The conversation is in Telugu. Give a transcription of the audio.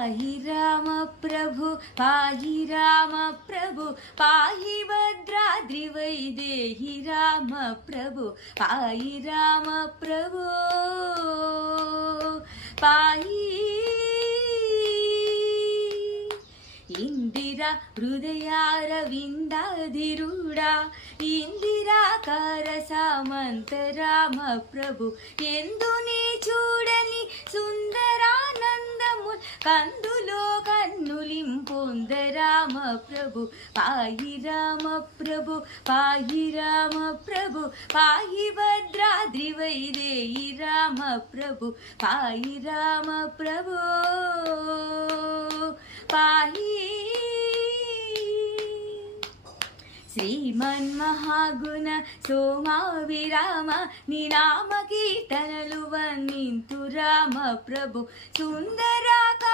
पाहि राम प्रभु पाहि राम प्रभु पाहि भद्राद्रिवैदेहि राम प्रभु पाहि राम प्रभु पाहि इंदिरा हृदयारविंदाधिरूढा इंदिराकार सामंत राम प्रभु ఎందు నీ చూడని సుందరానందము కందులో కన్నులింపొంద రామ ప్రభు పాయి రామ ప్రభు పాయి రామ ప్రభు పాయి భద్రాద్రి వైదేహి రామ ప్రభు పాయి రామ ప్రభు పాయి శ్రీమన్మహాగుణ సోమా విరామ నినామ కీర్తనలు వర్ణింతు రామ ప్రభు సుందరాక